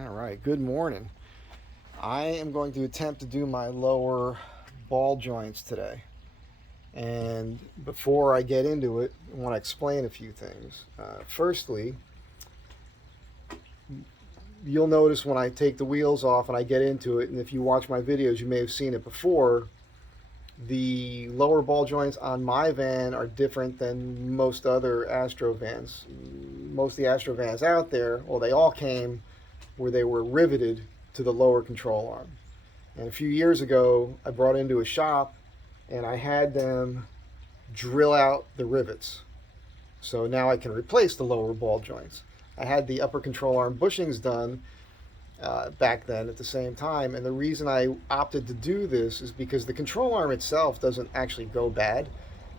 All right, good morning. I am going to attempt to do my lower ball joints today. And before I get into it, I want to explain a few things. Firstly, you'll notice when I take the wheels off and I get into it, and if you watch my videos, you may have seen it before, the lower ball joints on my van are different than most other Astro vans. Most of the Astro vans out there, well, they all came where they were riveted to the lower control arm. And a few years ago, I brought into a shop and I had them drill out the rivets. So now I can replace the lower ball joints. I had the upper control arm bushings done back then at the same time. And the reason I opted to do this is because the control arm itself doesn't actually go bad.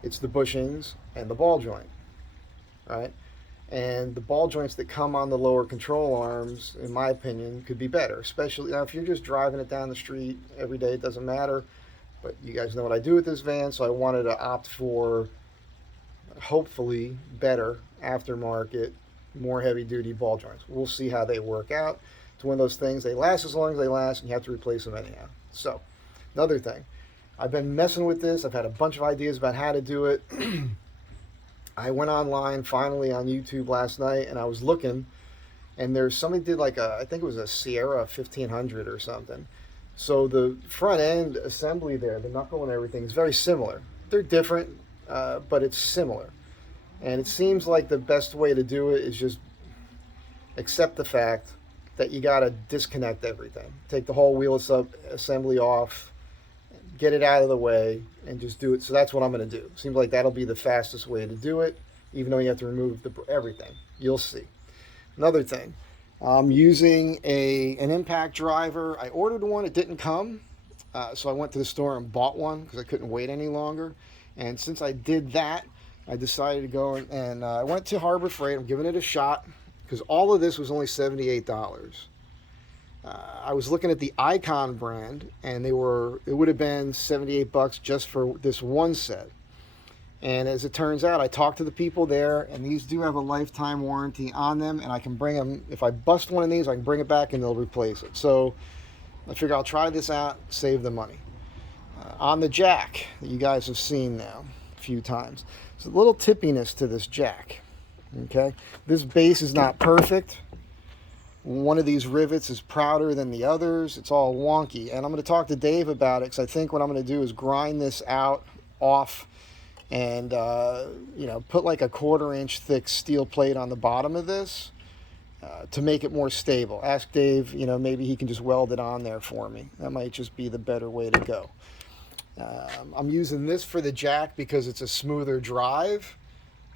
It's the bushings and the ball joint, right? And the ball joints that come on the lower control arms, in my opinion, could be better. Especially now, if you're just driving it down the street every day, it doesn't matter. But you guys know what I do with this van, so I wanted to opt for hopefully better aftermarket, more heavy-duty ball joints. We'll see how they work out. It's one of those things, they last as long as they last, and you have to replace them anyhow. So, another thing, I've been messing with this. I've had a bunch of ideas about how to do it. I went online finally on YouTube last night and I was looking, and there's somebody did like I think it was a Sierra 1500 or something. So the front end assembly there, the knuckle and everything is very similar. They're different, but it's similar. And it seems like the best way to do it is just accept the fact that you got to disconnect everything. Take the whole wheel assembly off, get it out of the way, and just do it. So that's what I'm going to do. Seems like that'll be the fastest way to do it, even though you have to remove everything. You'll see. Another thing, I'm using an impact driver. I ordered one. It didn't come. So I went to the store and bought one because I couldn't wait any longer. And since I did that, I decided to go and I went to Harbor Freight. I'm giving it a shot because all of this was only $78. I was looking at the Icon brand, and it would have been $78 just for this one set. And as it turns out, I talked to the people there, and these do have a lifetime warranty on them, and I can bring them, if I bust one of these, I can bring it back and they'll replace it. So I figure I'll try this out, save the money. On the jack that you guys have seen now a few times, there's a little tippiness to this jack. Okay, this base is not perfect. One of these rivets is prouder than the others. It's all wonky. And I'm going to talk to Dave about it because I think what I'm going to do is grind this off, and put like a 1/4-inch thick steel plate on the bottom of this to make it more stable. Ask Dave, maybe he can just weld it on there for me. That might just be the better way to go. I'm using this for the jack because it's a smoother drive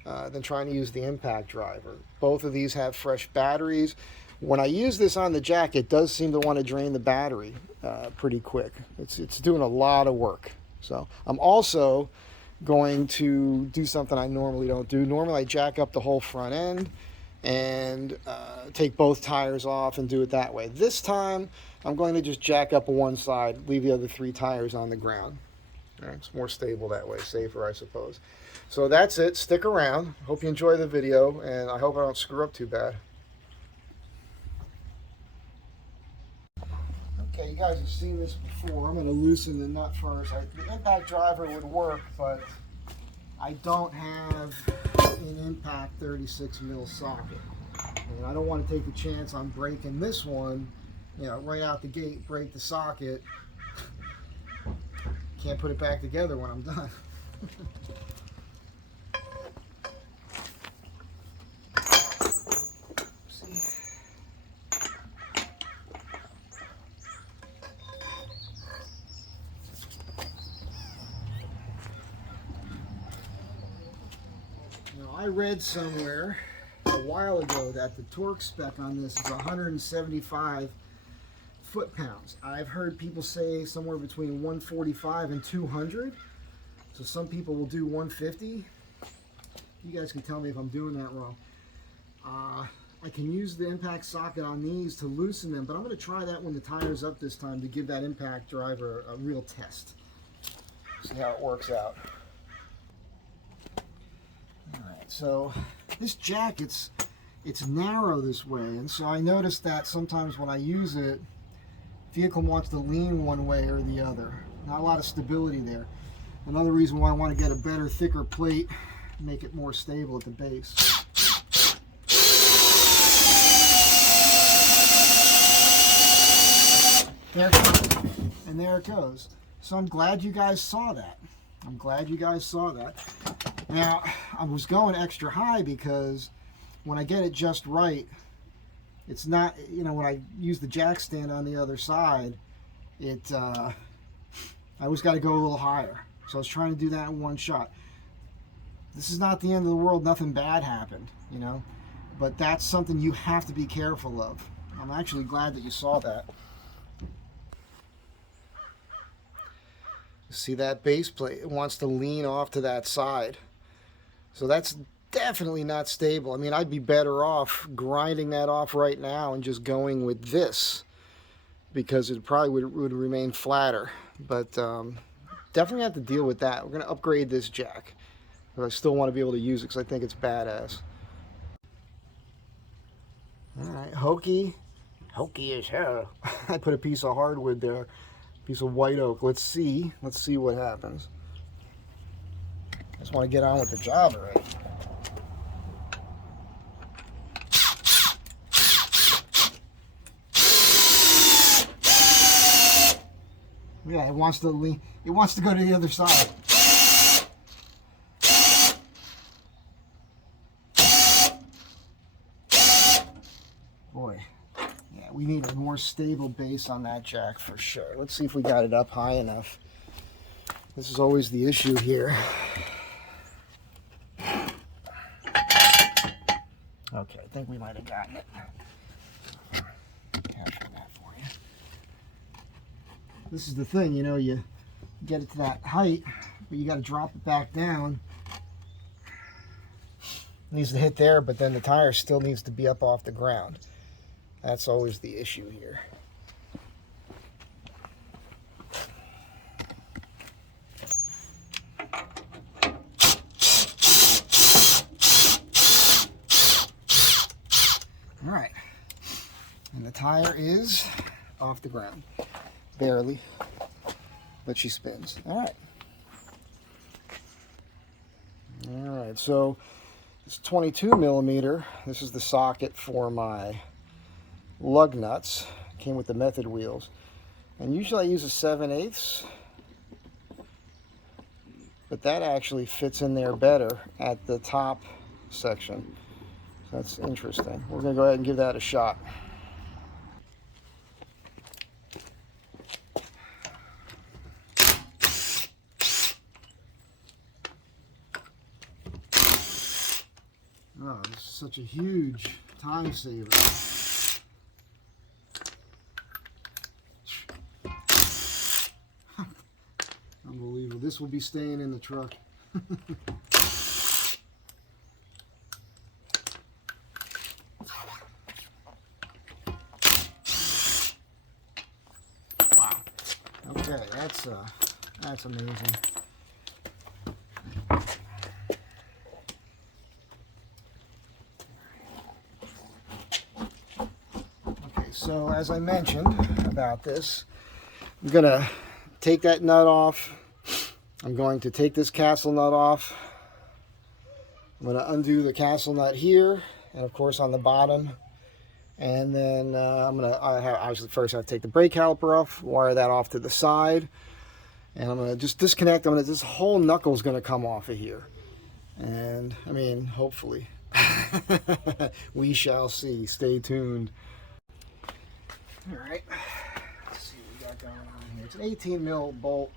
than trying to use the impact driver. Both of these have fresh batteries. When I use this on the jack, it does seem to want to drain the battery pretty quick. It's doing a lot of work. So I'm also going to do something I normally don't do. Normally I jack up the whole front end and take both tires off and do it that way. This time I'm going to just jack up one side, leave the other 3 tires on the ground. All right, it's more stable that way, safer I suppose. So that's it. Stick around. Hope you enjoy the video, and I hope I don't screw up too bad. Okay, you guys have seen this before. I'm going to loosen the nut first. The impact driver would work, but I don't have an impact 36 mil socket. And I don't want to take the chance on breaking this one, right out the gate, break the socket. Can't put it back together when I'm done. I read somewhere a while ago that the torque spec on this is 175 foot-pounds. I've heard people say somewhere between 145 and 200. So some people will do 150. You guys can tell me if I'm doing that wrong. I can use the impact socket on these to loosen them, but I'm going to try that when the tire's up this time to give that impact driver a real test. See how it works out. Alright, so this jack, it's it's narrow this way, and so I noticed that sometimes when I use it, vehicle wants to lean one way or the other. Not a lot of stability there. Another reason why I want to get a better, thicker plate, make it more stable at the base. There it goes. And there it goes. So I'm glad you guys saw that. I'm glad you guys saw that. Now, I was going extra high because when I get it just right, it's not, you know, when I use the jack stand on the other side, I always got to go a little higher. So I was trying to do that in one shot. This is not the end of the world. Nothing bad happened, you know, but that's something you have to be careful of. I'm actually glad that you saw that. See that base plate? It wants to lean off to that side. So that's definitely not stable. I mean, I'd be better off grinding that off right now and just going with this, because it probably would remain flatter. But definitely have to deal with that. We're going to upgrade this jack, but I still want to be able to use it because I think it's badass. All right, hokey as hell. I put a piece of hardwood there, piece of white oak. Let's see what happens. I just want to get on with the job already. Yeah, it wants to lean. It wants to go to the other side. Boy, yeah, we need a more stable base on that jack for sure. Let's see if we got it up high enough. This is always the issue here. Okay, I think we might have gotten it. Capture that for you. This is the thing, you know, you get it to that height, but you got to drop it back down. It needs to hit there, but then the tire still needs to be up off the ground. That's always the issue here. All right, and the tire is off the ground, barely, but she spins. All right, so it's 22 millimeter. This is the socket for my lug nuts. Came with the method wheels, and usually I use a 7/8, but that actually fits in there better at the top section. That's interesting. We're going to go ahead and give that a shot. Oh, this is such a huge time saver. Unbelievable. This will be staying in the truck. Wow. Okay, that's amazing. Okay, so as I mentioned about this, I'm gonna take that nut off. I'm going to take this castle nut off. I'm going to undo the castle nut here, and of course on the bottom. And then I'm going to obviously first I have to take the brake caliper off, wire that off to the side, and I'm going to just disconnect. This whole knuckle is going to come off of here, and I mean, hopefully, we shall see. Stay tuned. All right, let's see what we got going on here. It's an 18 mil bolt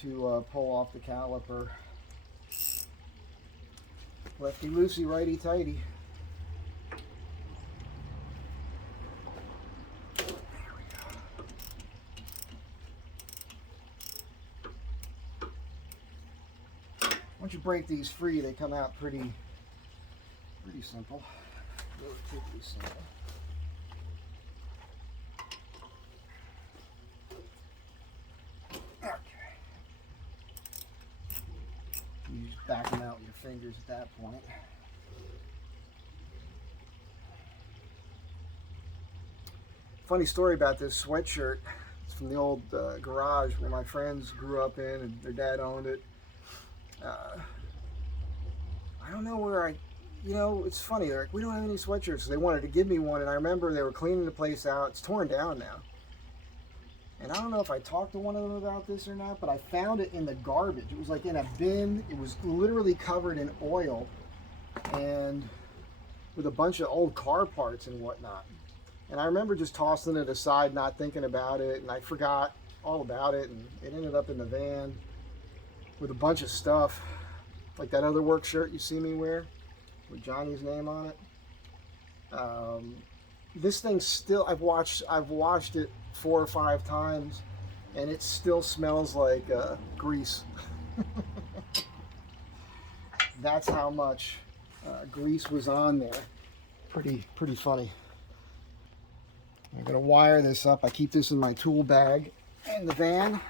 to pull off the caliper. Lefty loosey, righty tighty. There we go. Once you break these free, they come out pretty simple. Relatively simple. You just back them out with your fingers at that point. Funny story about this sweatshirt. It's from the old garage where my friends grew up in, and their dad owned it. I don't know where it's funny. They're like, we don't have any sweatshirts. So they wanted to give me one, and I remember they were cleaning the place out. It's torn down now. And I don't know if I talked to one of them about this or not, but I found it in the garbage. It was like in a bin. It was literally covered in oil and with a bunch of old car parts and whatnot. And I remember just tossing it aside, not thinking about it, and I forgot all about it, and it ended up in the van with a bunch of stuff, like that other work shirt you see me wear with Johnny's name on it. This thing still, I've washed it 4 or 5 times, and it still smells like grease. That's how much grease was on there. Pretty funny. I'm gonna wire this up. I keep this in my tool bag in the van.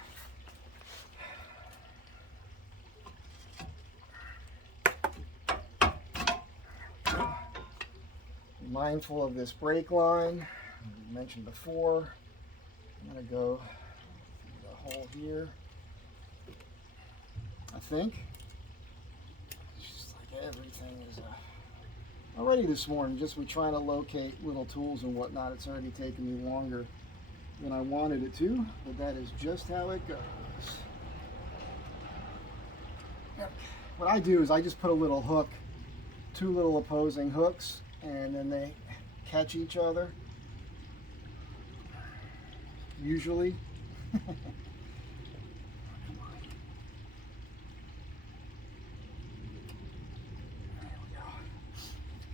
Be mindful of this brake line. I mentioned before. I'm gonna go through the hole here. I think. It's just like everything is already this morning, just with trying to locate little tools and whatnot, it's already taken me longer than I wanted it to, but that is just how it goes. Yep. What I do is I just put a little hook, 2 little opposing hooks, and then they catch each other, usually.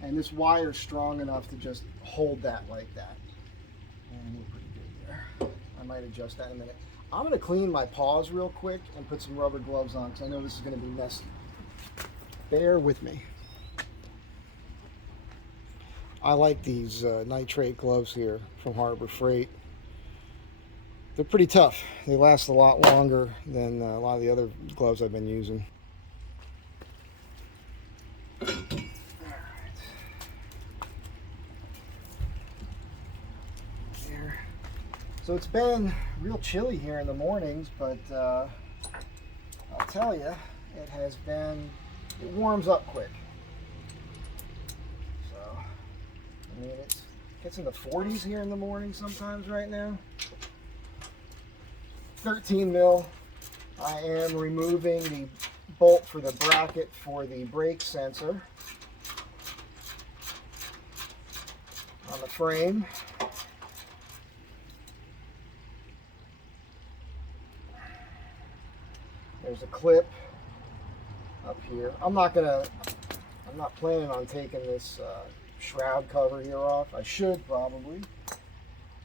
And this wire is strong enough to just hold that like that. And we're pretty good there. I might adjust that in a minute. I'm going to clean my paws real quick and put some rubber gloves on because I know this is going to be messy. Bear with me. I like these nitrate gloves here from Harbor Freight. They're pretty tough. They last a lot longer than a lot of the other gloves I've been using. So it's been real chilly here in the mornings, but I'll tell you, it warms up quick. So, I mean, it gets in the 40s here in the morning sometimes right now. 13 mil. I am removing the bolt for the bracket for the brake sensor on the frame. There's a clip up here. I'm not planning on taking this shroud cover here off. I should probably,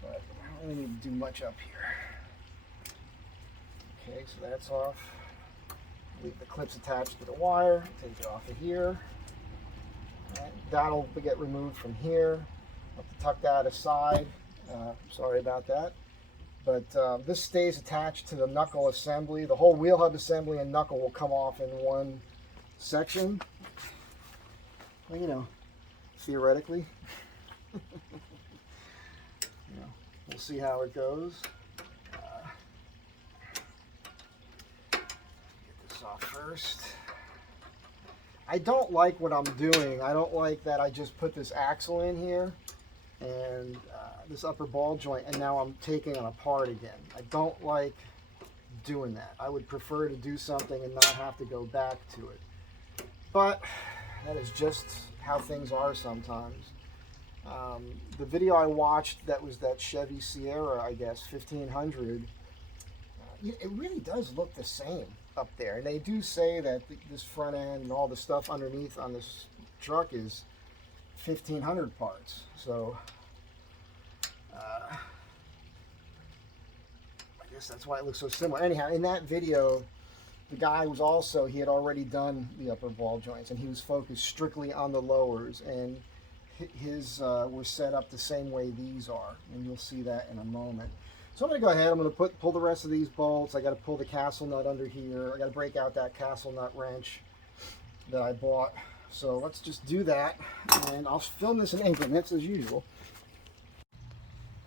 but I don't really need to do much up here. Okay, so that's off. Leave the clips attached to the wire. Take it off of here. Right, that'll get removed from here. I'll have to tuck that aside. Sorry about that. But this stays attached to the knuckle assembly. The whole wheel hub assembly and knuckle will come off in one section. Well, you know, theoretically. We'll see how it goes. Get this off first. I don't like what I'm doing. I don't like that I just put this axle in here and this upper ball joint, and now I'm taking it apart again. I don't like doing that. I would prefer to do something and not have to go back to it. But that is just how things are sometimes. The video I watched, that was that Chevy Sierra, I guess, 1500. It really does look the same up there. And they do say that this front end and all the stuff underneath on this truck is 1500 parts. So I guess that's why it looks so similar. Anyhow, in that video, the guy was also, he had already done the upper ball joints, and he was focused strictly on the lowers, and his were set up the same way these are, and you'll see that in a moment. So I'm going to go ahead, I'm going to pull the rest of these bolts. I got to pull the castle nut under here. I got to break out that castle nut wrench that I bought. So let's just do that, and I'll film this in increments as usual.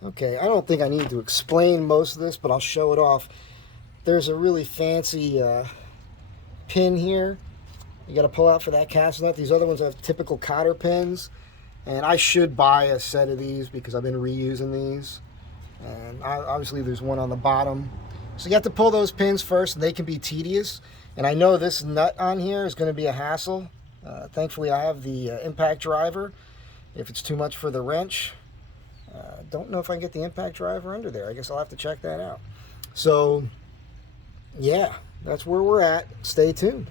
Okay, I don't think I need to explain most of this, but I'll show it off. There's a really fancy pin here you got to pull out for that castle nut. These other ones have typical cotter pins, and I should buy a set of these because I've been reusing these. And obviously there's one on the bottom. So you have to pull those pins first, and they can be tedious. And I know this nut on here is going to be a hassle. Thankfully I have the impact driver if it's too much for the wrench. Don't know if I can get the impact driver under there. I guess I'll have to check that out. So yeah, that's where we're at. Stay tuned.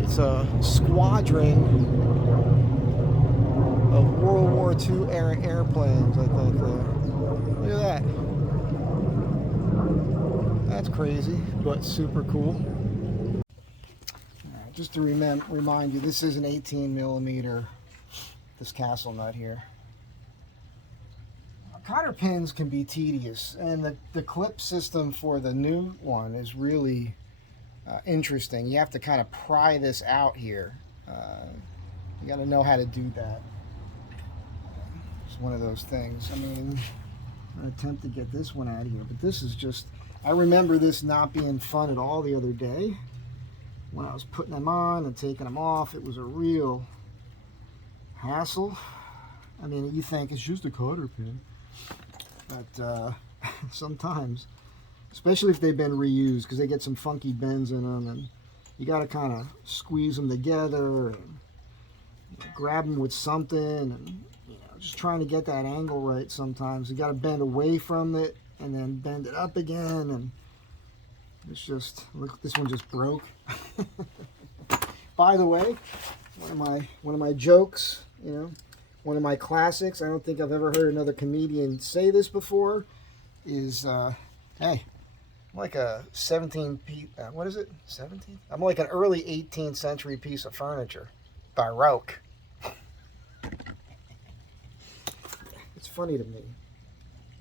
It's a squadron of World War II era airplanes, I think. Look at that. That's crazy, but super cool. Just to remind you, this is an 18 millimeter, this castle nut here. Cotter pins can be tedious, and the clip system for the new one is really interesting. You have to kind of pry this out here. You got to know how to do that. It's one of those things. I mean, I'm going to attempt to get this one out of here, but this is just, I remember this not being fun at all the other day. When I was putting them on and taking them off, it was a real hassle. I mean, you think it's just a cotter pin, but sometimes, especially if they've been reused, because they get some funky bends in them, and you got to kind of squeeze them together and grab them with something, and just trying to get that angle right. Sometimes you got to bend away from it and then bend it up again, and it's just, look, this one just broke. By the way, one of my jokes, one of my classics, I don't think I've ever heard another comedian say this before, is hey, I'm like a 17 what is it, 17? I'm like an early 18th century piece of furniture. Baroque. It's funny to me.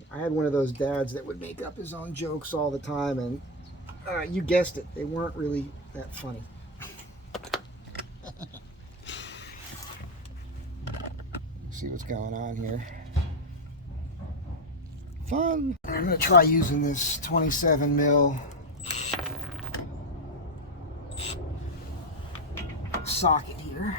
I had one of those dads that would make up his own jokes all the time, and you guessed it, they weren't really that funny. See what's going on here. Fun. I'm going to try using this 27 mil socket here.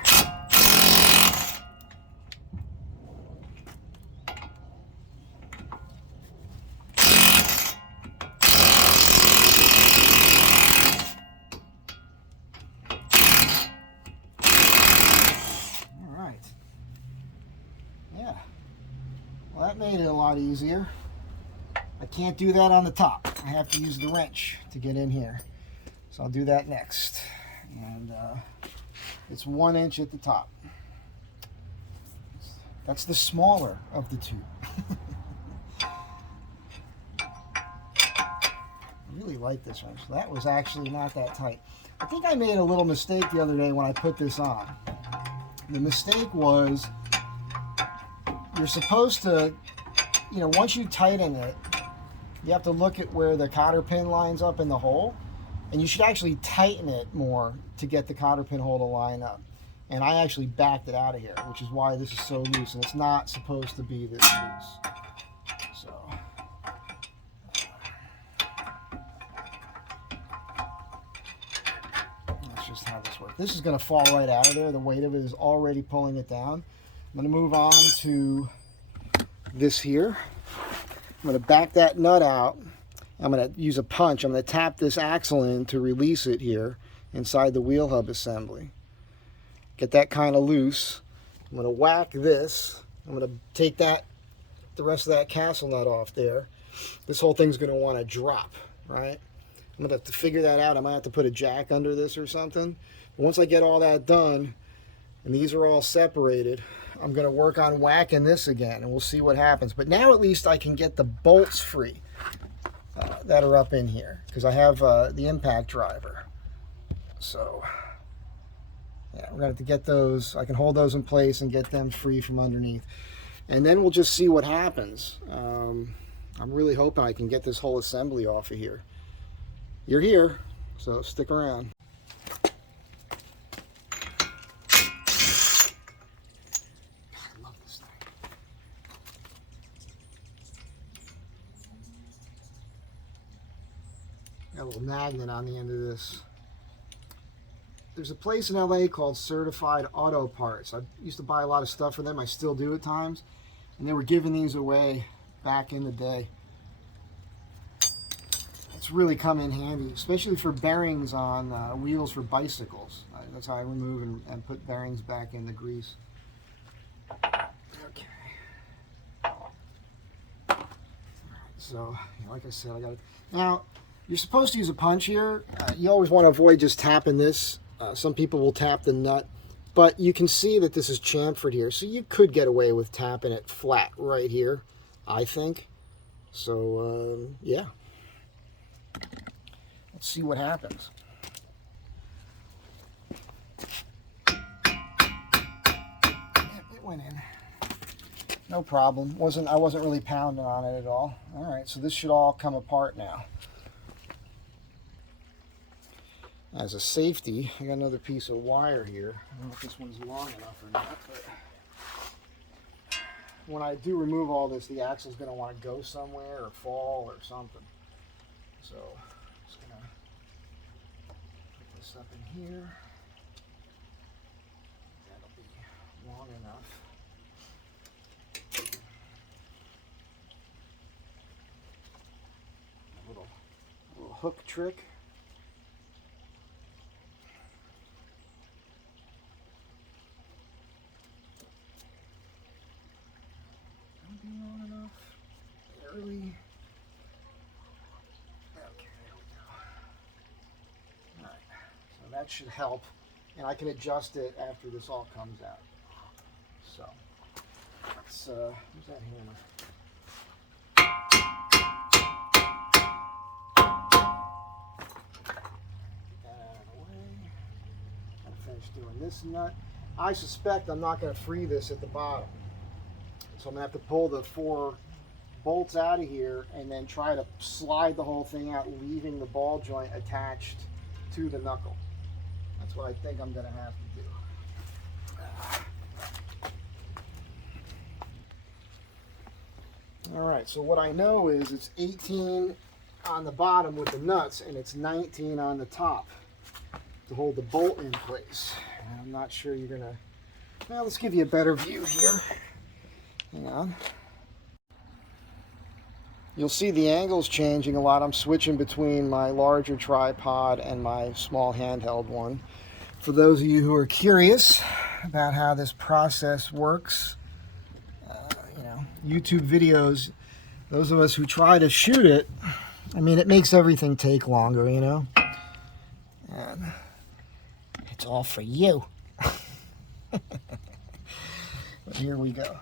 Well, that made it a lot easier. I can't do that on the top. I have to use the wrench to get in here. So I'll do that next. And it's 1 inch at the top. That's the smaller of the two. I really like this wrench. That was actually not that tight. I think I made a little mistake the other day when I put this on. The mistake was, you're supposed to, once you tighten it, you have to look at where the cotter pin lines up in the hole, and you should actually tighten it more to get the cotter pin hole to line up. And I actually backed it out of here, which is why this is so loose, and it's not supposed to be this loose. So that's just how this works. This is going to fall right out of there. The weight of it is already pulling it down. I'm going to move on to this here. I'm going to back that nut out. I'm going to use a punch. I'm going to tap this axle in to release it here inside the wheel hub assembly. Get that kind of loose. I'm going to whack this. I'm going to take the rest of that castle nut off there. This whole thing's going to want to drop, right? I'm going to have to figure that out. I might have to put a jack under this or something. But once I get all that done, and these are all separated, I'm going to work on whacking this again, and we'll see what happens. But now at least I can get the bolts free that are up in here, because I have the impact driver. So yeah, we're going to have to get those. I can hold those in place and get them free from underneath. And then we'll just see what happens. I'm really hoping I can get this whole assembly off of here. You're here, so stick around. little magnet on the end of this. There's a place in LA called Certified Auto Parts. I used to buy a lot of stuff for them. I still do at times. And they were giving these away back in the day. It's really come in handy, especially for bearings on wheels for bicycles. That's how I remove and put bearings back in the grease. Okay. So, like I said, I got it. Now, you're supposed to use a punch here. You always want to avoid just tapping this. Some people will tap the nut, but you can see that this is chamfered here, so you could get away with tapping it flat right here, I think. So, yeah. Let's see what happens. It went in. No problem. I wasn't really pounding on it at all. All right, so this should all come apart now. As a safety, I got another piece of wire here. I don't know if this one's long enough or not, but when I do remove all this, the axle's going to want to go somewhere or fall or something. So I'm just going to put this up in here. That'll be long enough. A little hook trick. Long enough. Barely. Okay, there we go. Alright, so that should help. And I can adjust it after this all comes out. So, let's, where's that hammer? Get that out of the way. I'll finish doing this nut. I suspect I'm not going to free this at the bottom. So I'm going to have to pull the 4 bolts out of here and then try to slide the whole thing out, leaving the ball joint attached to the knuckle. That's what I think I'm going to have to do. All right, so what I know is it's 18 on the bottom with the nuts and it's 19 on the top to hold the bolt in place. And I'm not sure you're going to... Well, let's give you a better view here. Hang on. You'll see the angle's changing a lot. I'm switching between my larger tripod and my small handheld one. For those of you who are curious about how this process works, you know, YouTube videos, those of us who try to shoot it, I mean, it makes everything take longer, you know. And it's all for you. But here we go.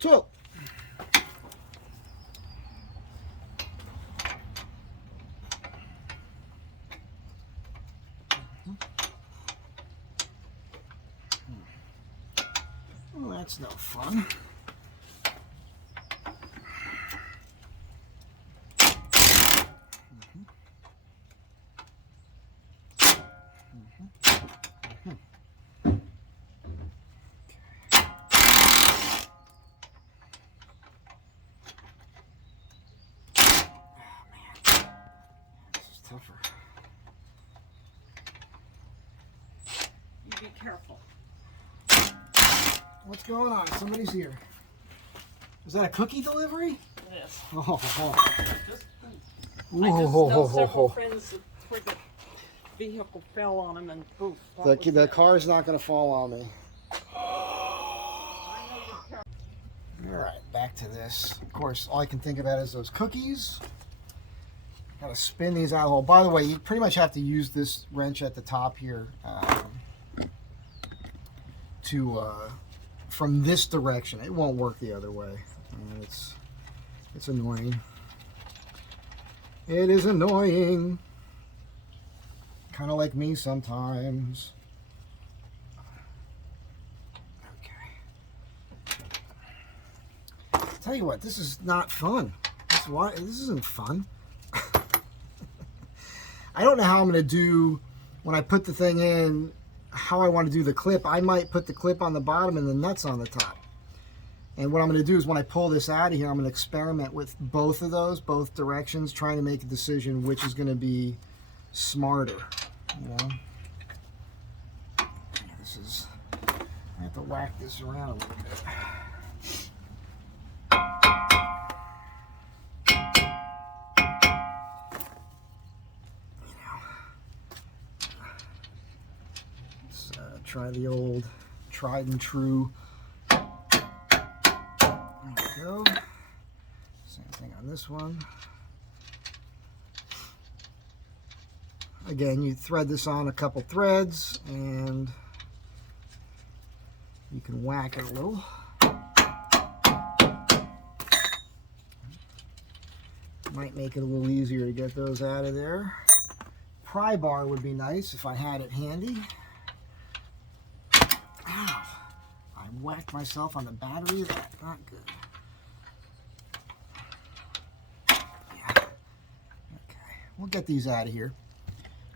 Two. Well, that's no fun. Tougher. You be careful. What's going on? Somebody's here. Is that a cookie delivery? Yes. Oh, oh. I just know several friends where the vehicle fell on them and poof. The car's not going to fall on me. Alright, back to this. Of course, all I can think about is those cookies. Got to spin these out of the hole. By the way, you pretty much have to use this wrench at the top here from this direction. It won't work the other way. It's annoying. It is annoying. Kind of like me sometimes. Okay. Tell you what, this is not fun. This isn't fun. I don't know how I'm going to do when I put the thing in, how I want to do the clip. I might put the clip on the bottom and the nuts on the top. And what I'm going to do is when I pull this out of here, I'm going to experiment with both of those, both directions, trying to make a decision which is going to be smarter. You know? This is, I have to whack this around a little bit. Try the old tried and true. There we go. Same thing on this one. Again, you thread this on a couple threads and you can whack it a little. Might make it a little easier to get those out of there. Pry bar would be nice if I had it handy. Ow! I whacked myself on the battery of that. Not good. Yeah. Okay. We'll get these out of here.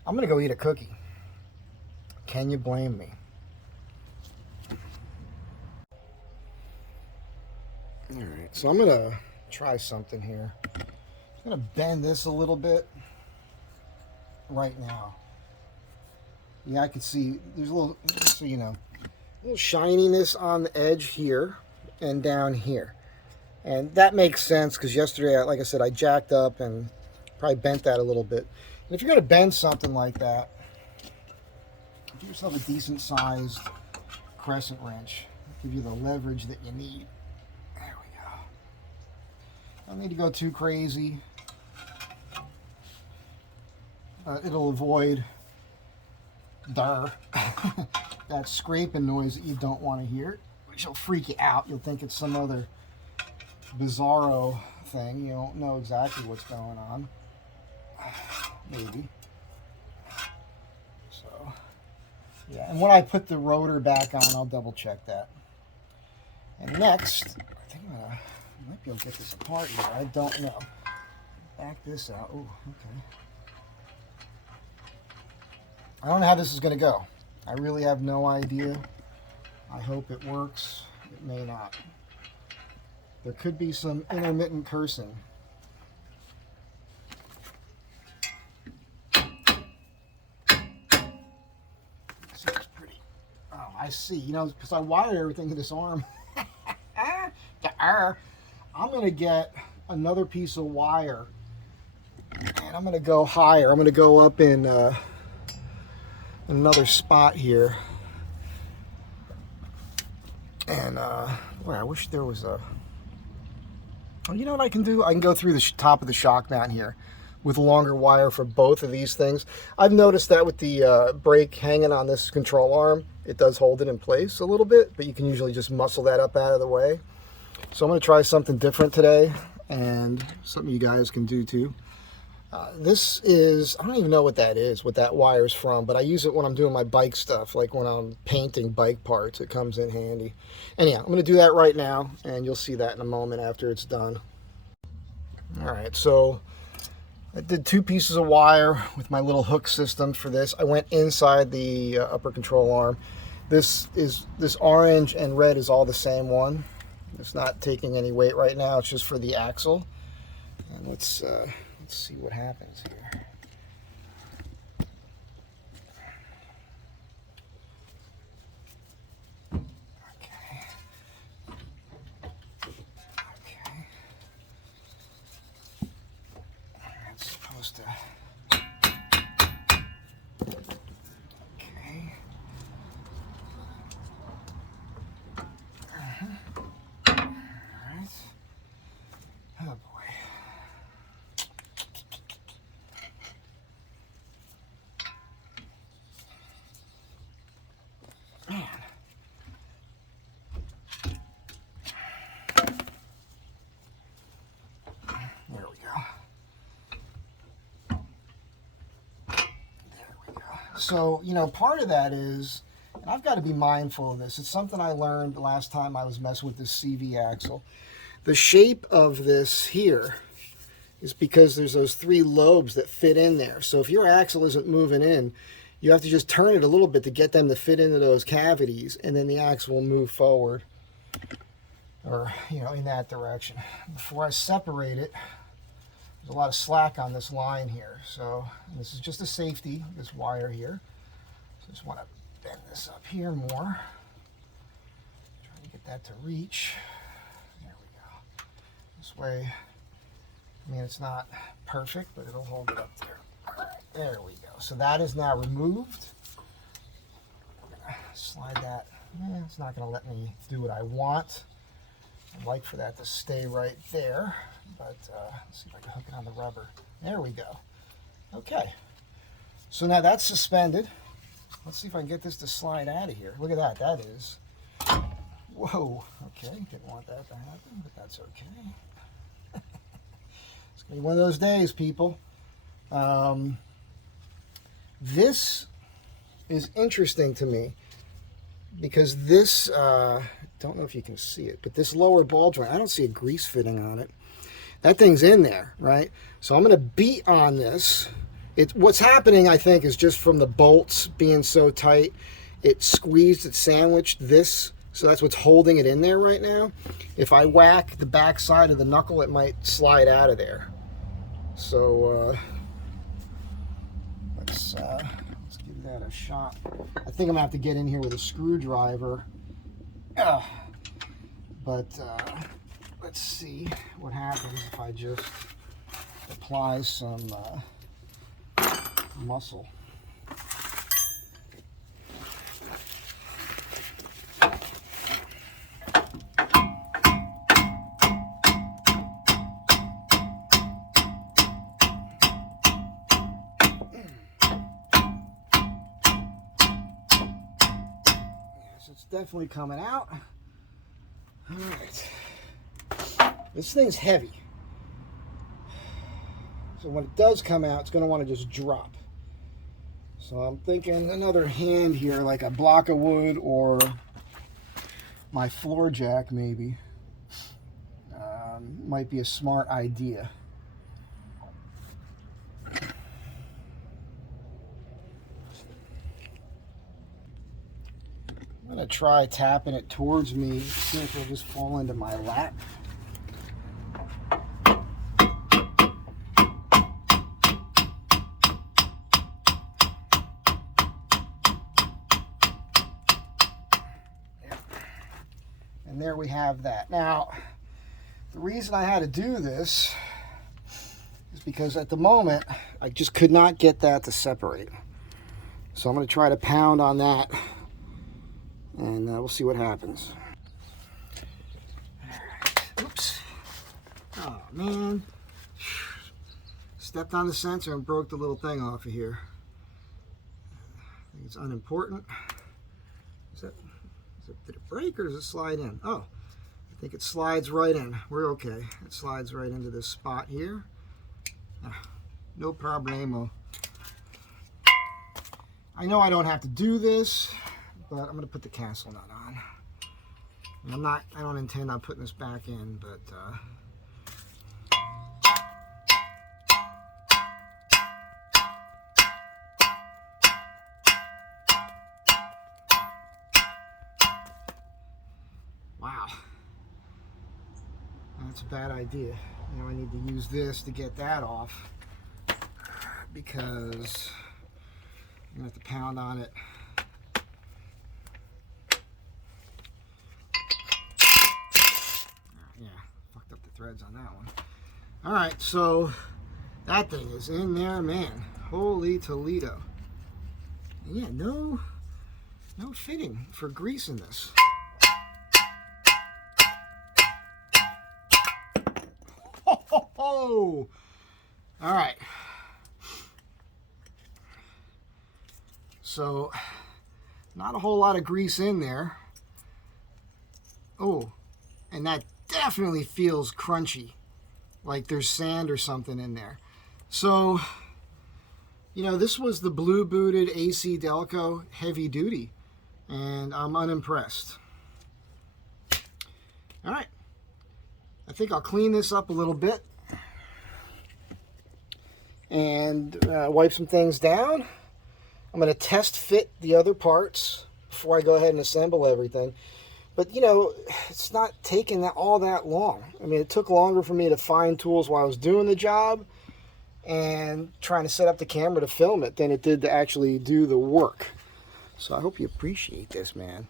I'm going to go eat a cookie. Can you blame me? Alright, so I'm going to try something here. I'm going to bend this a little bit right now. Yeah, I can see there's a little, just so you know, a little shininess on the edge here and down here. And that makes sense because yesterday, like I said, I jacked up and probably bent that a little bit. And if you're going to bend something like that, give yourself a decent sized crescent wrench. Give you the leverage that you need. There we go. Don't need to go too crazy. It'll avoid that scraping noise that you don't want to hear, which will freak you out. You'll think it's some other bizarro thing. You don't know exactly what's going on. Maybe. So, yeah. And when I put the rotor back on, I'll double check that. And next, I think I might be able to get this apart here. I don't know. Back this out. Oh, okay. I don't know how this is going to go. I really have no idea. I hope it works. It may not. There could be some intermittent cursing. Seems pretty. Oh, I see. You know, because I wired everything to this arm. I'm going to get another piece of wire. And I'm going to go higher. I'm going to go up in another spot here. And boy, I wish there was a, oh, you know what I can do? I can go through the top of the shock mount here with longer wire for both of these things. I've noticed that with the brake hanging on this control arm, it does hold it in place a little bit, but you can usually just muscle that up out of the way. So I'm going to try something different today, and something you guys can do too. This is, I don't even know what that is, what that wire is from, but I use it when I'm doing my bike stuff, like when I'm painting bike parts. It comes in handy. Anyhow, I'm going to do that right now, and you'll see that in a moment after it's done. Alright, so I did 2 pieces of wire with my little hook system for this. I went inside the upper control arm. This orange and red is all the same one. It's not taking any weight right now. It's just for the axle. And let's see what happens here. Okay. That's supposed to. Okay. All right. Oh boy. Man. There we go. So, you know, part of that is, and I've got to be mindful of this. It's something I learned the last time I was messing with this CV axle. The shape of this here is because there's those 3 lobes that fit in there. So if your axle isn't moving in, you have to just turn it a little bit to get them to fit into those cavities, and then the axle will move forward, or, you know, in that direction. Before I separate it, there's a lot of slack on this line here. So this is just a safety, this wire here. So I just want to bend this up here more. Try to get that to reach. There we go. This way, I mean, it's not perfect, but it'll hold it up there. All right, there we go. So that is now removed. I'm gonna slide that. It's not gonna let me do what I want. I'd like for that to stay right there, but let's see if I can hook it on the rubber. There we go. Okay. So now that's suspended. Let's see if I can get this to slide out of here. Look at that. That is. Whoa. Okay. Didn't want that to happen, but that's okay. It's going to be one of those days, people. This is interesting to me because this, don't know if you can see it, but this lower ball joint, I don't see a grease fitting on it. That thing's in there, right? So I'm going to beat on this. What's happening, I think, is just from the bolts being so tight, it squeezed, it sandwiched this, so that's what's holding it in there right now. If I whack the back side of the knuckle, it might slide out of there. So let's give that a shot. I think I'm gonna have to get in here with a screwdriver. But let's see what happens if I just apply some muscle. Yes, it's definitely coming out. All right. This thing's heavy. So when it does come out, it's going to want to just drop. So I'm thinking another hand here, like a block of wood or my floor jack maybe, might be a smart idea. I'm going to try tapping it towards me, see if it'll just fall into my lap. And there we have that. Now, the reason I had to do this is because at the moment, I just could not get that to separate. So I'm going to try to pound on that, and we'll see what happens. All right. Oops. Oh, man. Stepped on the sensor and broke the little thing off of here. I think it's unimportant. Did it break or does it slide in? Oh, I think it slides right in. We're okay. It slides right into this spot here. No problemo. I know I don't have to do this, but I'm going to put the castle nut on. And I don't intend on putting this back in, but wow, that's a bad idea. Now I need to use this to get that off because I'm gonna have to pound on it. Yeah, fucked up the threads on that one. All right, so that thing is in there, man. Holy Toledo. Yeah, no fitting for grease in this. Oh, all right. So, not a whole lot of grease in there. Oh, and that definitely feels crunchy, like there's sand or something in there. So, You know, this was the blue booted AC Delco heavy duty, and I'm unimpressed. All right, I think I'll clean this up a little bit and wipe some things down. I'm going to test fit the other parts before I go ahead and assemble everything. But, you know, it's not taking all that long. I mean, it took longer for me to find tools while I was doing the job and trying to set up the camera to film it than it did to actually do the work. So I hope you appreciate this, man.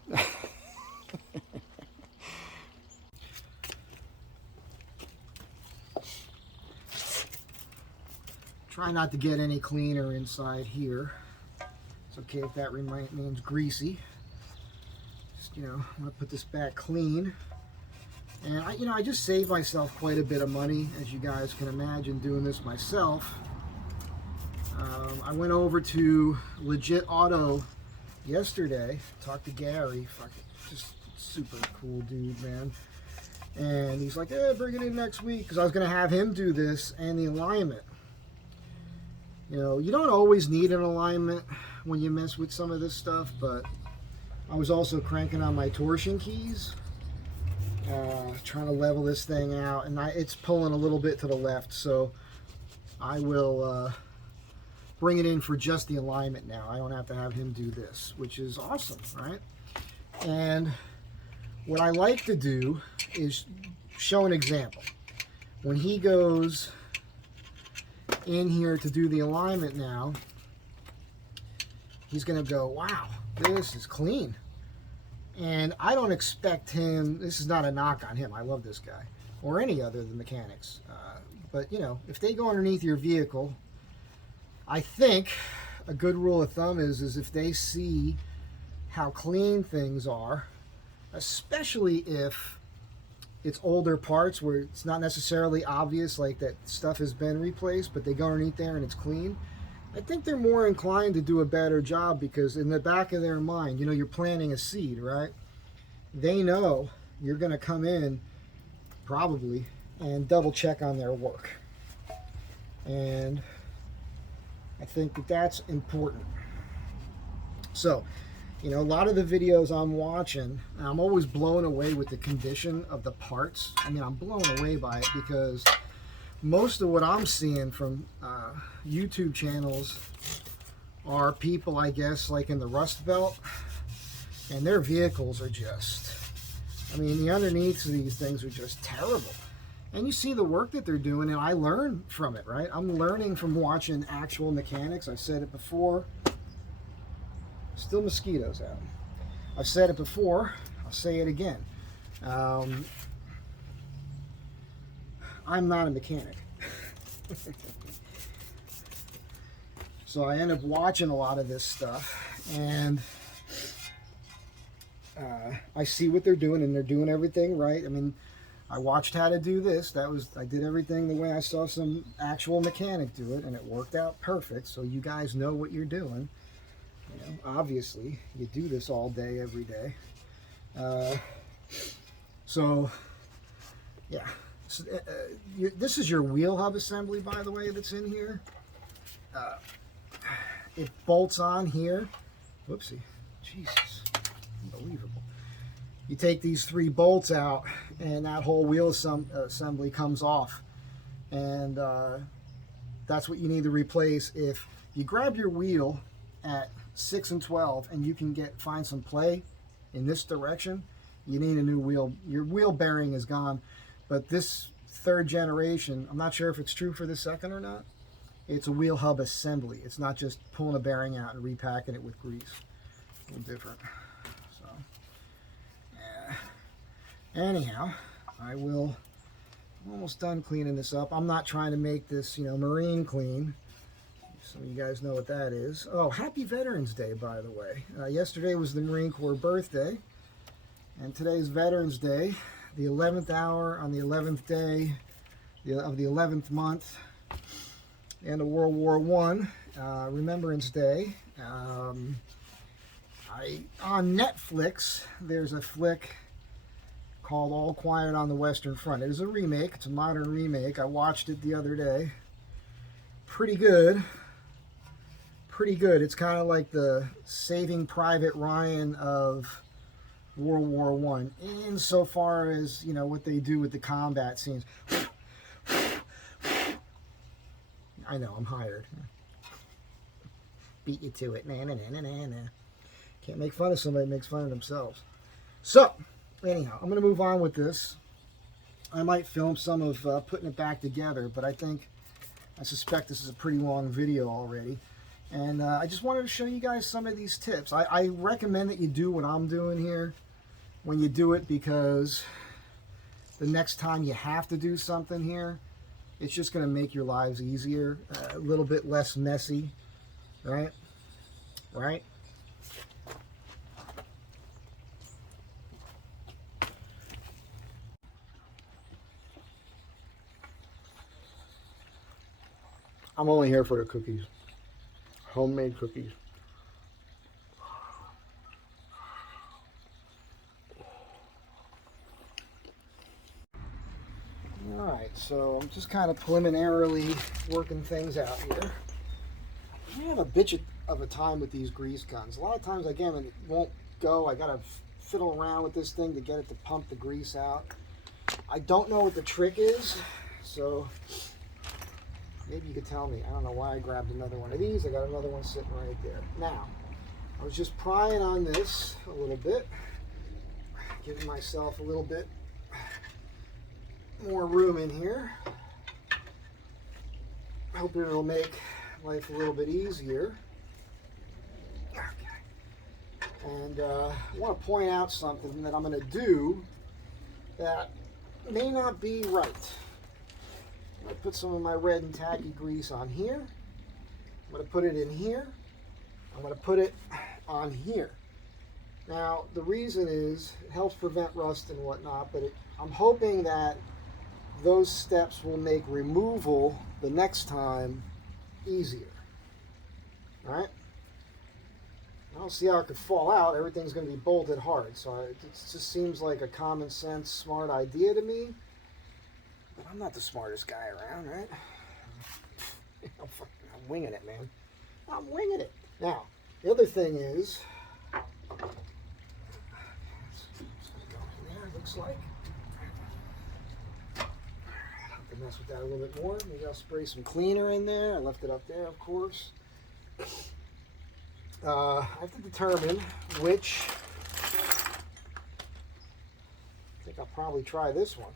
Try not to get any cleaner inside here. It's okay if that remains greasy. Just, you know, I'm gonna put this back clean. And I just saved myself quite a bit of money, as you guys can imagine, doing this myself. I went over to Legit Auto yesterday, talked to Gary, just super cool dude, man. And he's like, "Yeah, bring it in next week," because I was gonna have him do this and the alignment. You know, you don't always need an alignment when you mess with some of this stuff, but I was also cranking on my torsion keys, trying to level this thing out, and it's pulling a little bit to the left, so I will bring it in for just the alignment now. I don't have to have him do this, which is awesome, right? And what I like to do is show an example. When he goes in here to do the alignment now, he's gonna go, "Wow, this is clean." And I don't expect him, this is not a knock on him, I love this guy, or any other of the mechanics, but you know, if they go underneath your vehicle, I think a good rule of thumb is if they see how clean things are, especially if it's older parts where it's not necessarily obvious like that stuff has been replaced, but they go underneath there and it's clean, I think they're more inclined to do a better job, because in the back of their mind, you know, you're planting a seed, right? They know you're going to come in probably and double check on their work. And I think that that's important. So, you know, a lot of the videos I'm watching, I'm always blown away with the condition of the parts. I mean, I'm blown away by it, because most of what I'm seeing from YouTube channels are people, I guess, like in the Rust Belt, and their vehicles are just, I mean, the underneaths of these things are just terrible. And you see the work that they're doing, and I learn from it, right? I'm learning from watching actual mechanics. I've said it before. Still mosquitoes out. I've said it before. I'll say it again. I'm not a mechanic. So I end up watching a lot of this stuff, and I see what they're doing, and they're doing everything right. I mean, I watched how to do this. I did everything the way I saw some actual mechanic do it, and it worked out perfect. So you guys know what you're doing. You know, obviously, you do this all day, every day. So, yeah. So, this is your wheel hub assembly, by the way, that's in here. It bolts on here. Whoopsie. Jesus. Unbelievable. You take these 3 bolts out, and that whole wheel assembly comes off. And that's what you need to replace. If you grab your wheel at 6 and 12 and you can find some play in this direction, you need a new wheel. Your wheel bearing is gone. But this 3rd generation, I'm not sure if it's true for the 2nd or not, it's a wheel hub assembly. It's not just pulling a bearing out and repacking it with grease. A little different. So, yeah. Anyhow, I'm almost done cleaning this up. I'm not trying to make this, you know, marine clean. Some of you guys know what that is. Oh, happy Veterans Day, by the way. Yesterday was the Marine Corps birthday, and today's Veterans Day, the 11th hour on the 11th day of the 11th month, end of World War I, Remembrance Day. On Netflix, there's a flick called All Quiet on the Western Front. It is a remake. It's a modern remake. I watched it the other day. Pretty good. pretty good. It's kind of like the Saving Private Ryan of World War One, insofar as, you know, what they do with the combat scenes. I know, I'm hired. Beat you to it. Nah, nah, nah, nah, nah. Can't make fun of somebody that makes fun of themselves. So, anyhow, I'm going to move on with this. I might film some of putting it back together, but I suspect this is a pretty long video already. And I just wanted to show you guys some of these tips. I recommend that you do what I'm doing here when you do it, because the next time you have to do something here, it's just going to make your lives easier, a little bit less messy, right? Right? I'm only here for the cookies. Homemade cookies. Alright, so I'm just kind of preliminarily working things out here. I have a bitch of a time with these grease guns. A lot of times, again, it won't go. I gotta fiddle around with this thing to get it to pump the grease out. I don't know what the trick is, so maybe you could tell me. I don't know why I grabbed another one of these. I got another one sitting right there. Now, I was just prying on this a little bit, giving myself a little bit more room in here. Hoping it'll make life a little bit easier. Okay. And I want to point out something that I'm going to do that may not be right. I'm going to put some of my red and tacky grease on here. I'm going to put it in here. I'm going to put it on here. Now, the reason is it helps prevent rust and whatnot, but I'm hoping that those steps will make removal the next time easier. All right? I don't see how it could fall out. Everything's going to be bolted hard. So it just seems like a common sense, smart idea to me. But I'm not the smartest guy around, right? I'm winging it, man. I'm winging it. Now, the other thing is, it's going to go in there, it looks like. I'll have to mess with that a little bit more. Maybe I'll spray some cleaner in there. I left it up there, of course. I have to determine which, I think I'll probably try this one,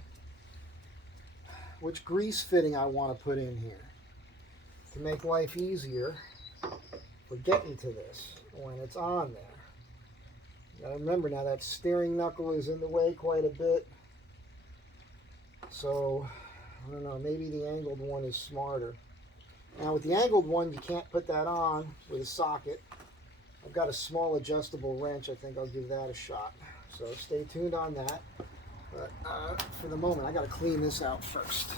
which grease fitting I want to put in here to make life easier for getting to this when it's on there. You gotta remember now that steering knuckle is in the way quite a bit. So, I don't know, maybe the angled one is smarter. Now with the angled one, you can't put that on with a socket. I've got a small adjustable wrench. I think I'll give that a shot. So stay tuned on that. But for the moment, I got to clean this out first.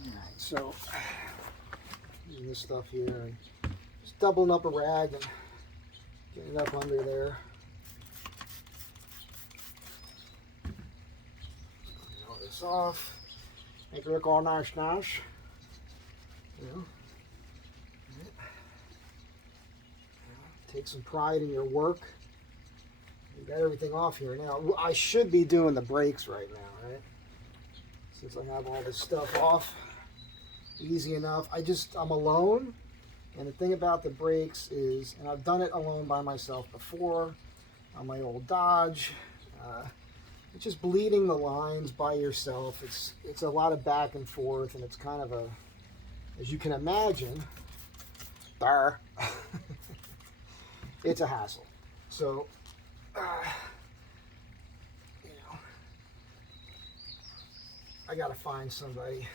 Alright, so using this stuff here and just doubling up a rag and getting it up under there. Clean all this off. Make it look all nice. You know. Take some pride in your work. You got everything off here now. I should be doing the brakes right now, right? Since I have all this stuff off. Easy enough. I'm alone. And the thing about the brakes is, and I've done it alone by myself before on my old Dodge. It's just bleeding the lines by yourself. It's a lot of back and forth, and it's kind of a, as you can imagine, it's a hassle. So, you know, I gotta find somebody.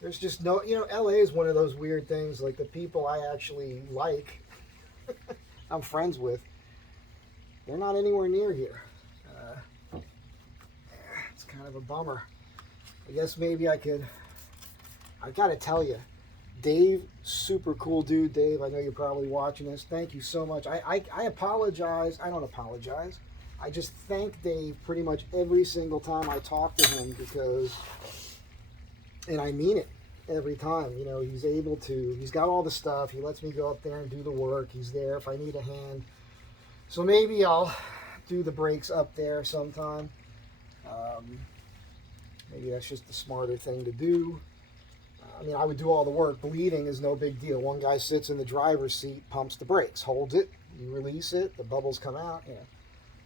There's just no, you know, LA is one of those weird things, like the people I actually like, I'm friends with, they're not anywhere near here. It's kind of a bummer. I guess maybe I gotta tell you, Dave, super cool dude. Dave, I know you're probably watching this. Thank you so much. I apologize. I don't apologize. I just thank Dave pretty much every single time I talk to him, because, and I mean it. every time. You know, he's able to, he's got all the stuff. He lets me go up there and do the work. He's there if I need a hand. So maybe I'll do the brakes up there sometime. Maybe that's just the smarter thing to do. I mean, I would do all the work. Bleeding is no big deal. One guy sits in the driver's seat, pumps the brakes, holds it, you release it, the bubbles come out. Yeah,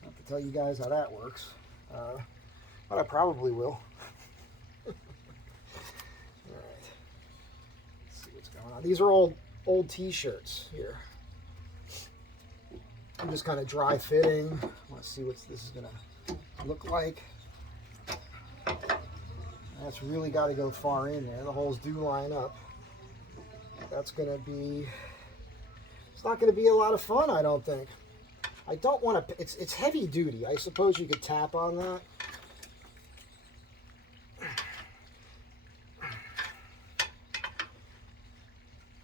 I have to tell you guys how that works. But I probably will. All right. Let's see what's going on. These are all old t-shirts here. I'm just kind of dry fitting. I want to see what this is going to look like. That's really got to go far in there. The holes do line up. That's going to be, it's not going to be a lot of fun, I don't think. I don't want to, it's heavy duty. I suppose you could tap on that.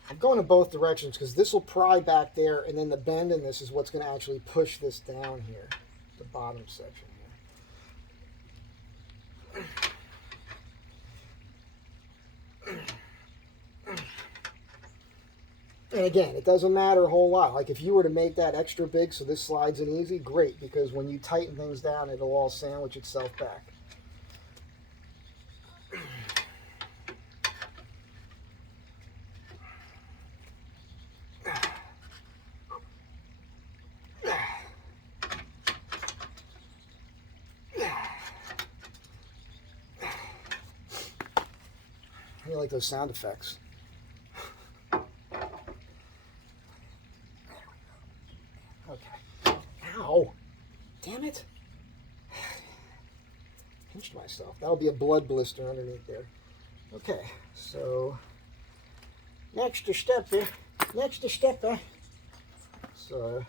I'm going in both directions because this will pry back there, and then the bend in this is what's going to actually push this down here, the bottom section here. And again, it doesn't matter a whole lot. Like if you were to make that extra big so this slides in easy, great, because when you tighten things down, it'll all sandwich itself back. I like those sound effects. Okay. Ow! Damn it! Pinched myself. That'll be a blood blister underneath there. Okay, so next step there. So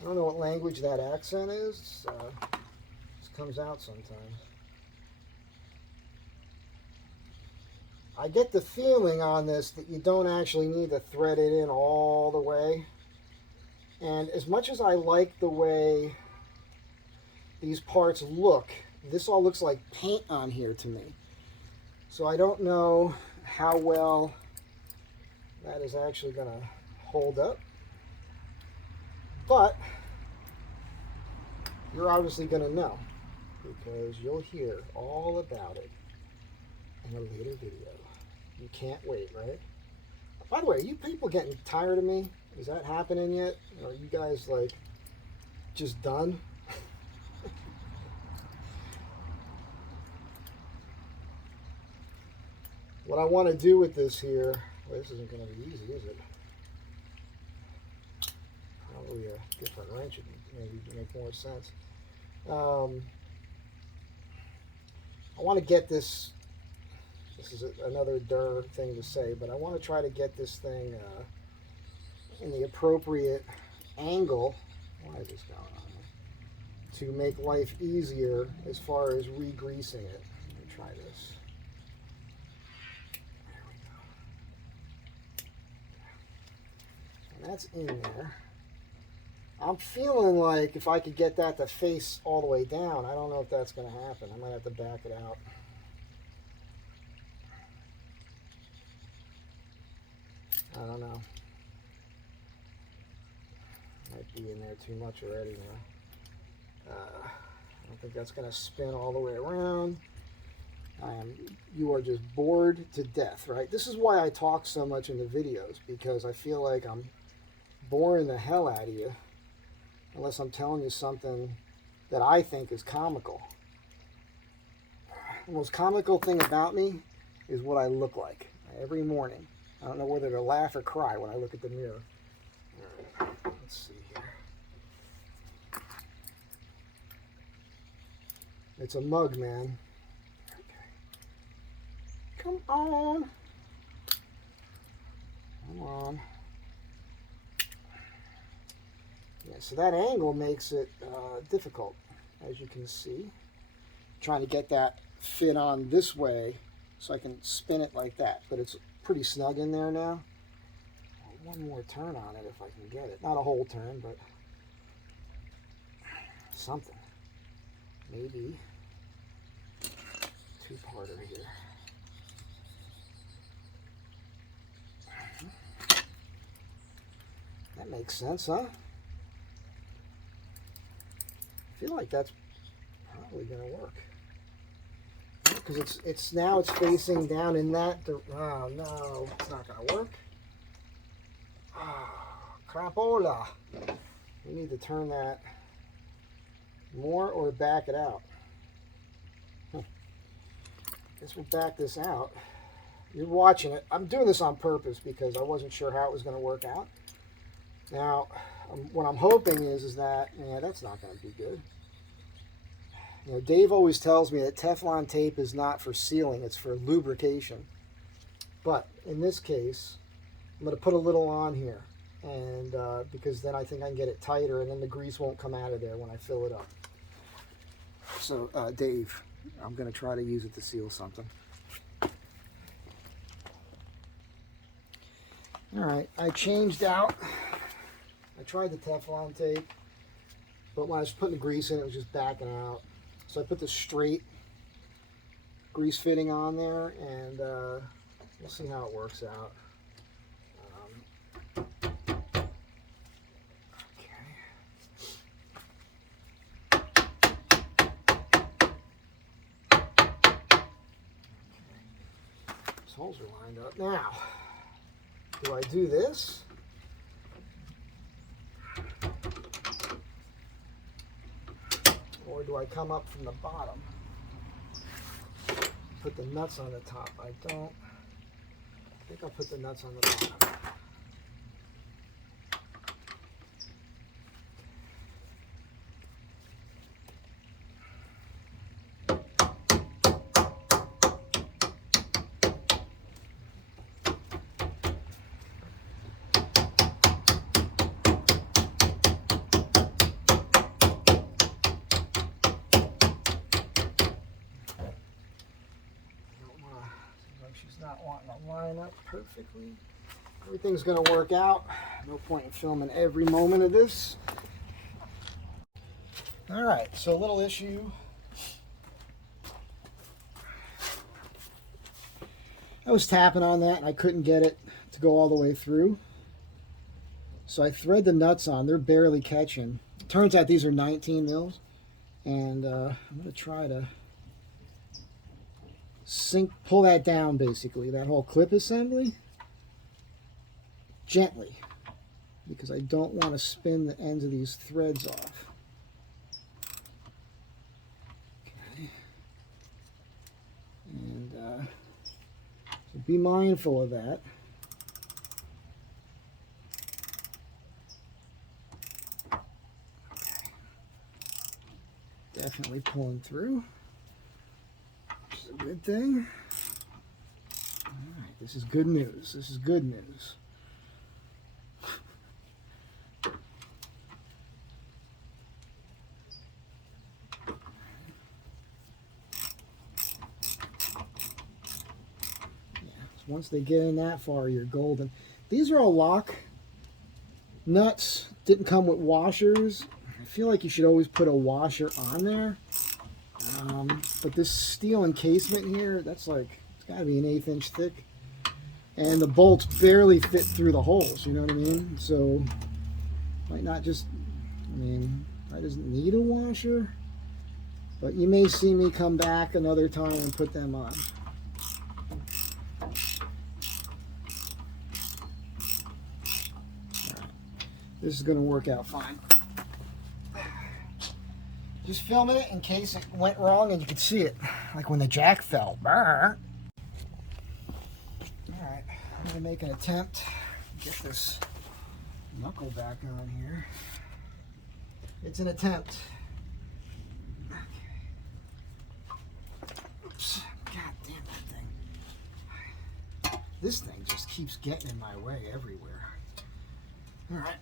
I don't know what language that accent is. This comes out sometimes. I get the feeling on this that you don't actually need to thread it in all the way. And as much as I like the way these parts look, this all looks like paint on here to me. So I don't know how well that is actually going to hold up. But you're obviously going to know because you'll hear all about it in a later video. You can't wait, right? By the way, are you people getting tired of me? Is that happening yet? Or are you guys like just done? What I want to do with this here, well, this isn't going to be easy, is it? Probably a different wrench would maybe make more sense. I want to get this. This is another thing to say, but I want to try to get this thing in the appropriate angle. Why is this going on there? To make life easier as far as re-greasing it. Let me try this. There we go. And that's in there. I'm feeling like if I could get that to face all the way down, I don't know if that's going to happen. I might have to back it out. I don't know. Might be in there too much already now. I don't think that's going to spin all the way around. You are just bored to death, right? This is why I talk so much in the videos, because I feel like I'm boring the hell out of you unless I'm telling you something that I think is comical. The most comical thing about me is what I look like every morning. I don't know whether to laugh or cry when I look at the mirror. All right, let's see here. It's a mug, man. Okay. Come on. Come on. Yeah, so that angle makes it difficult, as you can see. Trying to get that fit on this way so I can spin it like that, but it's pretty snug in there now. One more turn on it if I can get it. Not a whole turn, but something. Maybe two-parter here. That makes sense, huh? I feel like that's probably gonna work. Because it's now facing down in that. Oh no, it's not gonna work. Oh, crapola. We need to turn that more or back it out. Guess we'll back this out. You're watching it. I'm doing this on purpose because I wasn't sure how it was going to work out. Now, what I'm hoping is that, yeah, that's not going to be good. You know, Dave always tells me that Teflon tape is not for sealing, it's for lubrication. But in this case, I'm going to put a little on here, and because then I think I can get it tighter, and then the grease won't come out of there when I fill it up. So, Dave, I'm going to try to use it to seal something. All right, I changed out. I tried the Teflon tape, but when I was putting the grease in, it was just backing out. So I put the straight grease fitting on there, and we'll see how it works out. These holes are lined up. Now, do I do this? Or do I come up from the bottom? Put the nuts on the top. I think I'll put the nuts on the bottom. She's not wanting to line up perfectly. Everything's going to work out. No point in filming every moment of this. All right, so a little issue. I was tapping on that and I couldn't get it to go all the way through. So I thread the nuts on. They're barely catching. It turns out these are 19 mils. And I'm going to try to pull that down, basically, that whole clip assembly, gently, because I don't want to spin the ends of these threads off. Okay. And so be mindful of that. Definitely pulling through. Good thing. All right, this is good news. This is good news. Yeah, once they get in that far, you're golden. These are all lock nuts. Didn't come with washers. I feel like you should always put a washer on there. But this steel encasement here, that's like, it's got to be an 1/8 inch thick. And the bolts barely fit through the holes, you know what I mean? So, might not just, I mean, I doesn't need a washer. But you may see me come back another time and put them on. Right. This is going to work out fine. Just filming it in case it went wrong and you could see it, like when the jack fell. Alright, I'm going to make an attempt to get this knuckle back on here. It's an attempt. Okay. Oops, god damn that thing. This thing just keeps getting in my way everywhere. Alright.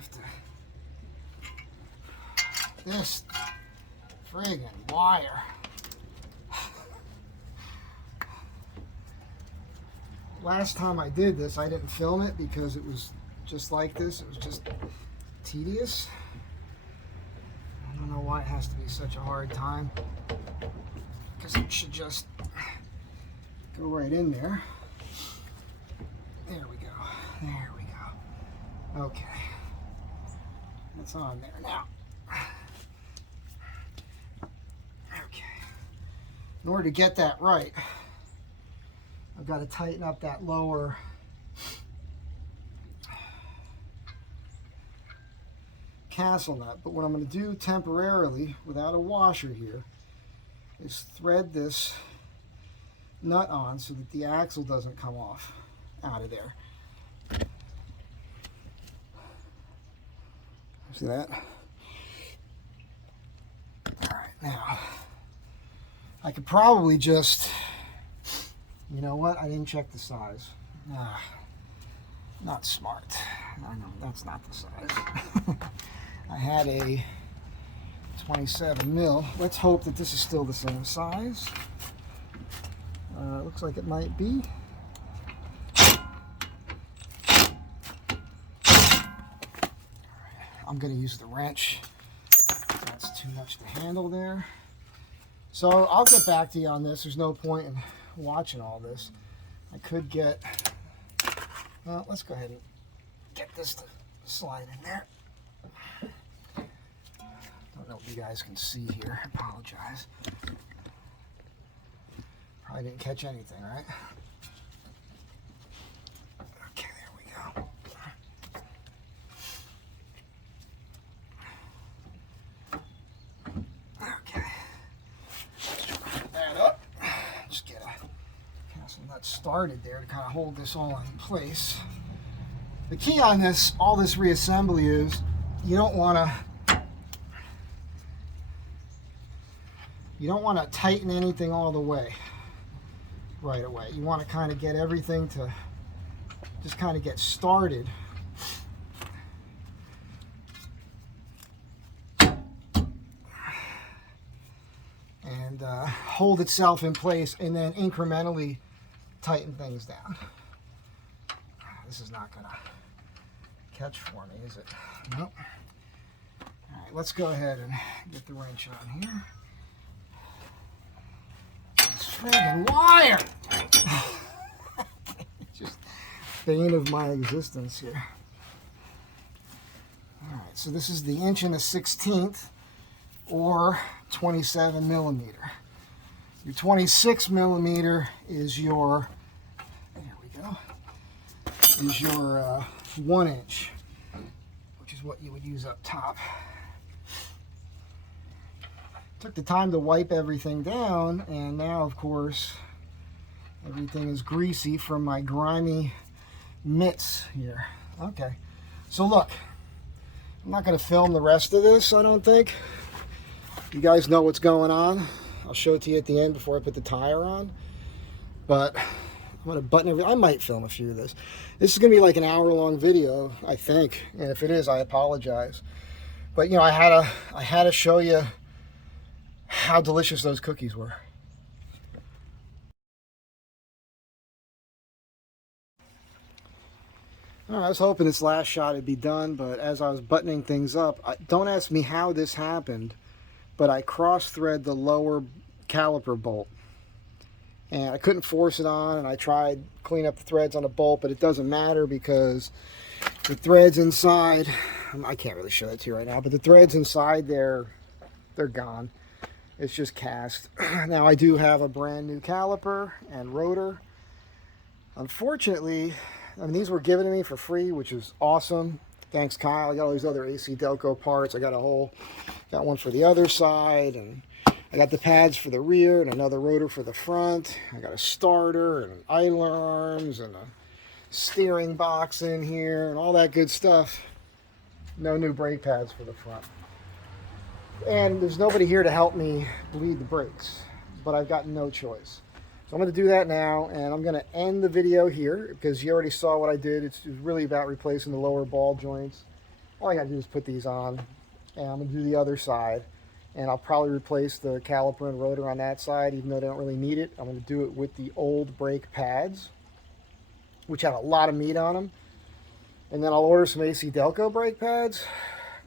have to... This friggin' wire. Last time I did this, I didn't film it because it was just like this. It was just tedious. I don't know why it has to be such a hard time. Because it should just go right in there. There we go. There we go. Okay. It's on there now. Okay. In order to get that right, I've got to tighten up that lower castle nut. But what I'm going to do temporarily, without a washer here, is thread this nut on so that the axle doesn't come off out of there. See that? All right, now I could probably just, you know what? I didn't check the size. Not smart. I know that's not the size. I had a 27 mil. Let's hope that this is still the same size. Looks like it might be. I'm going to use the wrench. That's too much to handle there. So I'll get back to you on this. There's no point in watching all this. I could get, well, let's go ahead and get this to slide in there. Don't know what you guys can see here. I apologize. Probably didn't catch anything, right? Okay, there we go. Okay. Let's try to put that up. Just get a castle nut started there to kind of hold this all in place. The key on this, all this reassembly is, you don't want to tighten anything all the way right away. You want to kind of get everything to just kind of get started. And hold itself in place and then incrementally tighten things down. This is not going to catch for me, is it? Nope. All right, let's go ahead and get the wrench on here. Friggin' wire! Just bane of my existence here. Alright, so this is the 1 1/16 or 27 millimeter. Your 26 millimeter is your, there we go, is your 1 inch, which is what you would use up top. Took the time to wipe everything down, and now of course everything is greasy from my grimy mitts here. Okay, so look, I'm not going to film the rest of this, I don't think. You guys know what's going on. I'll show it to you at the end before I put the tire on. But I'm going to button everything. I might film a few of this. This is going to be like an hour-long video, I think. And if it is, I apologize. But you know, I had to show you how delicious those cookies were. All right, I was hoping this last shot would be done, but as I was buttoning things up, don't ask me how this happened, but I cross-thread the lower caliper bolt. And I couldn't force it on, and I tried cleaning up the threads on the bolt, but it doesn't matter because the threads inside, I can't really show that to you right now, but the threads inside there, they're gone. It's just cast. Now I do have a brand new caliper and rotor. Unfortunately, I mean, these were given to me for free, which is awesome. Thanks, Kyle. I got all these other AC Delco parts. I got one for the other side, and I got the pads for the rear and another rotor for the front. I got a starter and idler arms and a steering box in here and all that good stuff. No new brake pads for the front. And there's nobody here to help me bleed the brakes, but I've got no choice. So I'm going to do that now, and I'm going to end the video here because you already saw what I did. It's really about replacing the lower ball joints all I gotta do is put these on, and I'm gonna do the other side, and I'll probably replace the caliper and rotor on that side, even though I don't really need it. I'm gonna do it with the old brake pads, which have a lot of meat on them, and then I'll order some AC Delco brake pads,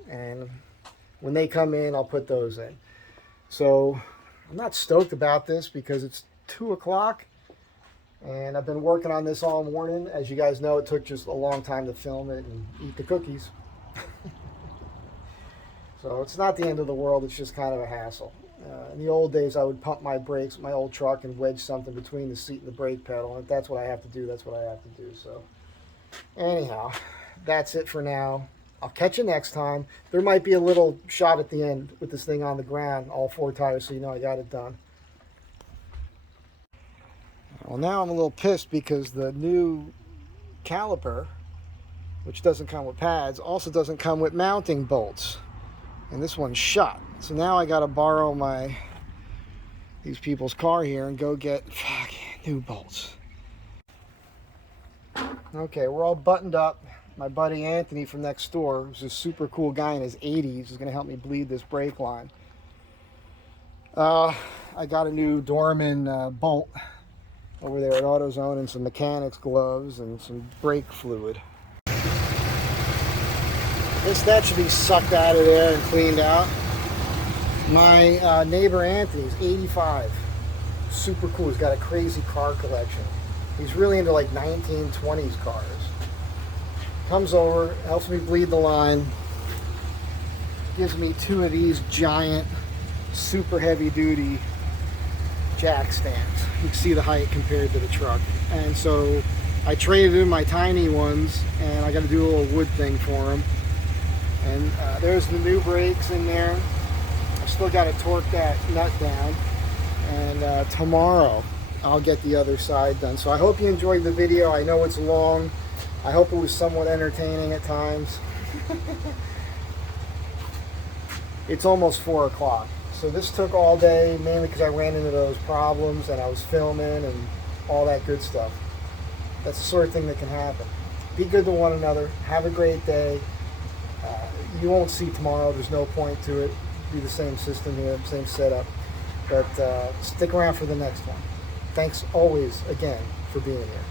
and when they come in, I'll put those in. So I'm not stoked about this because it's 2 o'clock, and I've been working on this all morning. As you guys know, it took just a long time to film it and eat the cookies. So it's not the end of the world, it's just kind of a hassle. In the old days, I would pump my brakes with my old truck and wedge something between the seat and the brake pedal, and if that's what I have to do, that's what I have to do. So anyhow, that's it for now. I'll catch you next time. There might be a little shot at the end with this thing on the ground, all 4 tires, so you know I got it done. Well, now I'm a little pissed because the new caliper, which doesn't come with pads, also doesn't come with mounting bolts. And this one's shot. So now I gotta borrow these people's car here and go get new bolts. Okay, we're all buttoned up. My buddy Anthony from next door, who's a super cool guy in his 80s, is gonna help me bleed this brake line. I got a new Dorman bolt over there at AutoZone and some mechanics gloves and some brake fluid. That should be sucked out of there and cleaned out. My neighbor Anthony's 85. Super cool. He's got a crazy car collection. He's really into like 1920s cars. Comes over, helps me bleed the line. Gives me 2 of these giant, super heavy duty jack stands. You can see the height compared to the truck. And so I traded in my tiny ones, and I got to do a little wood thing for them. And there's the new brakes in there. I've still got to torque that nut down. And tomorrow I'll get the other side done. So I hope you enjoyed the video. I know it's long. I hope it was somewhat entertaining at times. It's almost 4 o'clock. So this took all day, mainly because I ran into those problems and I was filming and all that good stuff. That's the sort of thing that can happen. Be good to one another. Have a great day. You won't see tomorrow. There's no point to it. Be the same system here, same setup. But stick around for the next one. Thanks always again for being here.